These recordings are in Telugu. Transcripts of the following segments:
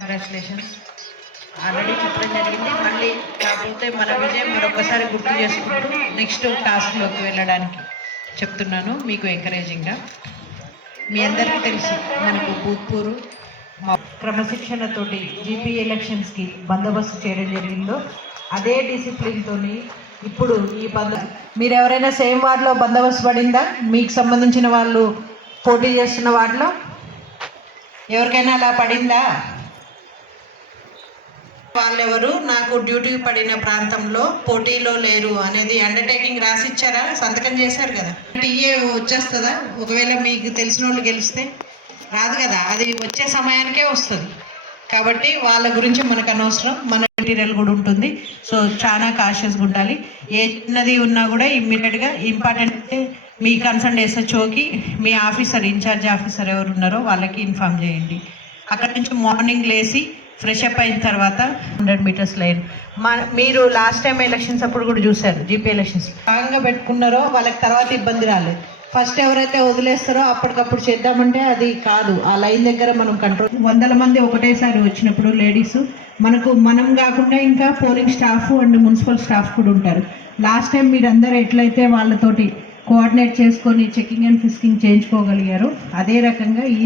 కంగ్రాచులేషన్స్. ఆల్రెడీ చెప్పడం జరిగింది. మళ్ళీ కాకపోతే మన విజయం మరొకసారి గుర్తు చేసుకుంటూ నెక్స్ట్ టాస్క్లోకి వెళ్ళడానికి చెప్తున్నాను మీకు ఎంకరేజింగ్గా. మీ అందరికీ తెలుసు మనకు భూత్పూరు క్రమశిక్షణతోటి జీపీ ఎలక్షన్స్కి బందోబస్తు చేయడం జరిగిందో అదే డిసిప్లిన్తో ఇప్పుడు ఈ మీరు ఎవరైనా సేమ్ వార్డులో బందోబస్తు పడిందా? మీకు సంబంధించిన వాళ్ళు పోటీ చేస్తున్న వార్డులో ఎవరికైనా అలా పడిందా? వాళ్ళెవరు నాకు డ్యూటీ పడిన ప్రాంతంలో పోటీలో లేరు అనేది అండర్టేకింగ్ రాసిచ్చారా? సంతకం చేశారు కదా. టీఏ వచ్చేస్తుందా? ఒకవేళ మీకు తెలిసిన వాళ్ళు గెలిస్తే రాదు కదా, అది వచ్చే సమయానికే వస్తుంది. కాబట్టి వాళ్ళ గురించి మనకు అనవసరం, మన మెటీరియల్ కూడా ఉంటుంది. సో చాలా కాషియస్గా ఉండాలి. ఏ చిన్నది ఉన్నా కూడా ఇమ్మీడియట్గా ఇంపార్టెంట్ అయితే మీ కన్సర్న్ ఎస్హెచ్ఓకి మీ ఆఫీసర్ ఇన్ఛార్జ్ ఆఫీసర్ ఎవరు ఉన్నారో వాళ్ళకి ఇన్ఫామ్ చేయండి. అక్కడి నుంచి మార్నింగ్ లేచి ఫ్రెష్ అప్ అయిన తర్వాత 100 మీటర్స్ లైన్ మీరు లాస్ట్ టైం ఎలక్షన్స్ అప్పుడు కూడా చూశారు. జీపీ ఎలక్షన్స్ భాగంగా పెట్టుకున్నారో వాళ్ళకి తర్వాత ఇబ్బంది రాలేదు. ఫస్ట్ ఎవరైతే వదిలేస్తారో అప్పటికప్పుడు చేద్దామంటే అది కాదు. ఆ లైన్ దగ్గర మనం కంట్రోల్ 100 మంది ఒకటేసారి వచ్చినప్పుడు లేడీస్ మనం కాకుండా ఇంకా polling staff and municipal staff కూడా ఉంటారు. లాస్ట్ టైం మీరందరూ ఎట్లయితే వాళ్ళతోటి కోఆర్డినేట్ చేసుకొని చెకింగ్ అండ్ ఫిస్కింగ్ చేయించుకోగలిగారు అదే రకంగా ఈ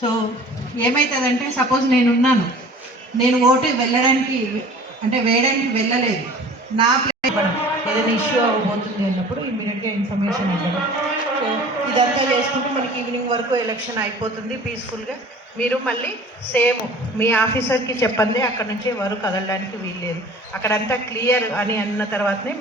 సో ఏమవుతుందంటే సపోజ్ నేను ఓటు వేయడానికి వెళ్ళలేదు, నా ప్లేస్ ఏదైనా ఇష్యూ అవ్వబోతుంది అన్నప్పుడు ఇమీడియట్గా ఇన్ఫర్మేషన్ ఇవ్వడం. సో ఇదంతా చేసుకుంటూ మనకి ఈవినింగ్ వరకు ఎలక్షన్ అయిపోతుంది పీస్ఫుల్గా. మీరు మళ్ళీ సేమ్ మీ ఆఫీసర్కి చెప్పండి, అక్కడ నుంచి ఎవరు కదలడానికి వీల్లేదు, అక్కడంతా క్లియర్ అని అన్న తర్వాతనే